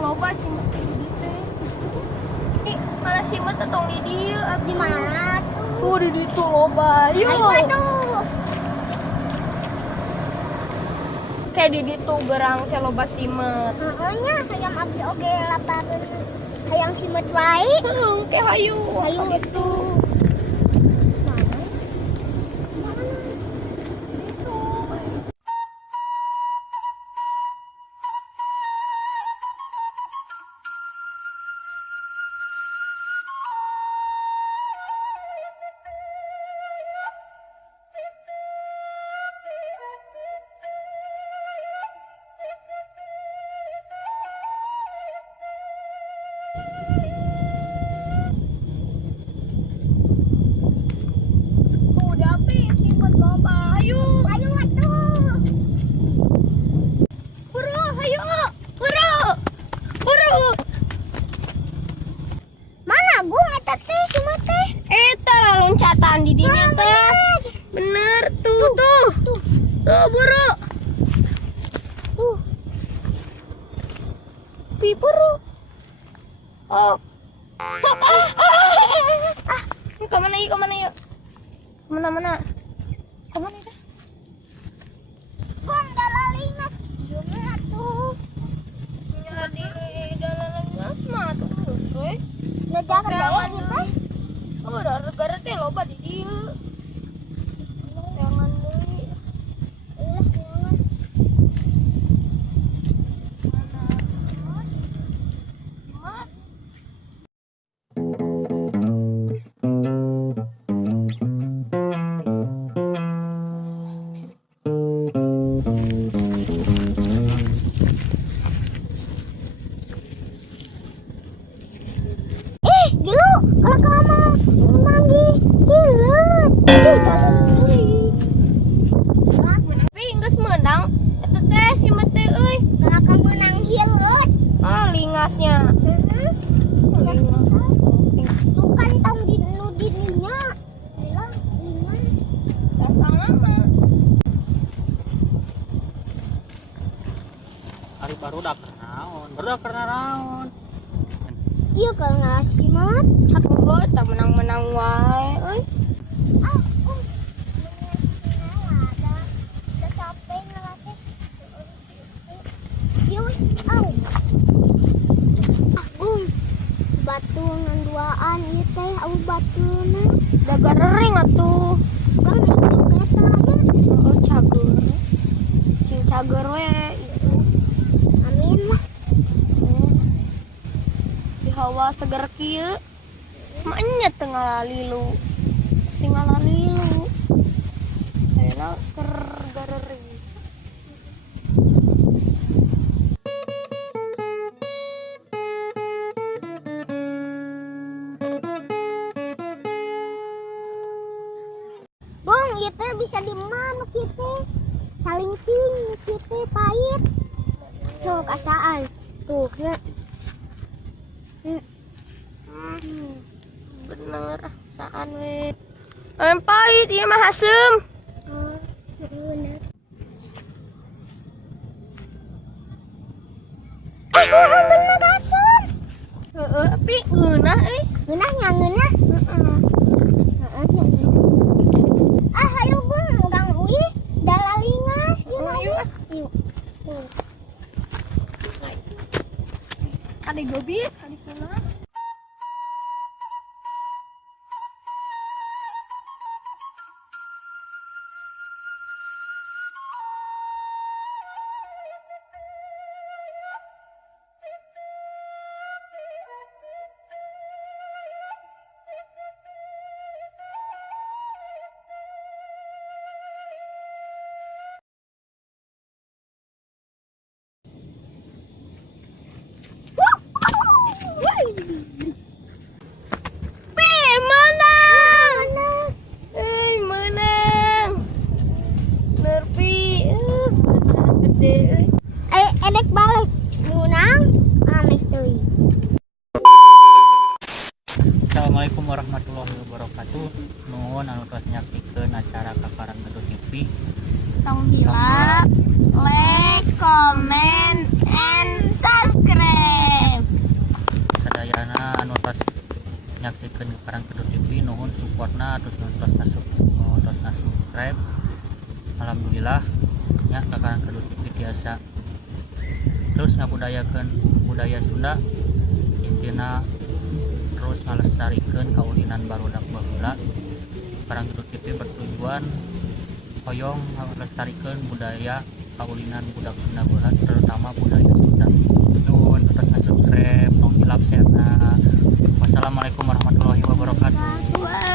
loba simet di teh. Ih, mana simet tong di dieu Di mana tuh? Di ditu loba. Yuk. Aduh. Kayak di ditu gerang teh loba simet. Heeh nya hayang abdi oge lapareun. Hayang simet wae. Heeh, teh hayu. Hayu itu. Udah pi simet loba. Hayu. Ayo atuh. Buru, hayu. Buru. Buru. Mana gung eta teh simet teh? Eta lah loncatan di dinya teh. Bener tuh. Tuh. Tuh buru. Tuh. Pi buru. Oh. Kemana yuk? Kemana? Kemana dah? Gung dalalingas. Ieu mah atuh. Ya di dalam gas mah tuh we. Ngejaga bae kita. Oh, gara-gara teh loba di dieu. Jangan deui. Jangan. Mat. Gilu, kalau kelamaan manggih gilut. Tapi geus meunang eta teh simet teh euy. Kalau menang gilut. Ah, lingasnya. Tuh kan tong di nu dirinya. Bilang lingas. Biasa mah. Ari barudak naon? Iya kalau ngasih mat. Aku tak menang-menang wae euy. Udah capek ngelatih. Yuk, Gung, batu ngan duaan ieu teh au batuna. Da garering atuh. Kan itu kereta aja. Oh, cager. Cing cager we itu. Amin mah. Di hawa seger kieu. Mah enyet tengah lilu. Tinggal lilu. Ayeuna keur garering. Gung, ieu teh bisa di mana kieu teh? Salingking kieu teh pahit. Sok asaan. Tuh, nya. Bener, saan we. Pahit ieu mah hasem. Bener. Ambil magasan. Heeh, tapi ngeunah euy. Ngeunahnya ngeunah. Hayu Gung, ugang ui, dalalingas gimana? Yuk. Tuh. Adik gobis, adik kuna. Edek balik menang anes teuing. Assalamualaikum warahmatullahi wabarakatuh. Nuhun anu tos nyaktikeun acara Kakaran Gedo TV. Tong hilap, like, comment, and subscribe. supportna terus subscribe. Alhamdulillah nya Kakaran Kedut TV biasa terus ngabudayakeun budaya Sunda, intina terus ngalestarikeun kaulinan barudak baheula. Kakaran Kedut TV bertujuan hoyong ngalestarikeun budaya kaulinan budak Sunda baheula, terutama budaya Sunda. Nuhun terus subscribe, nong silap serna. Wassalamualaikum warahmatullahi wabarakatuh. Wah.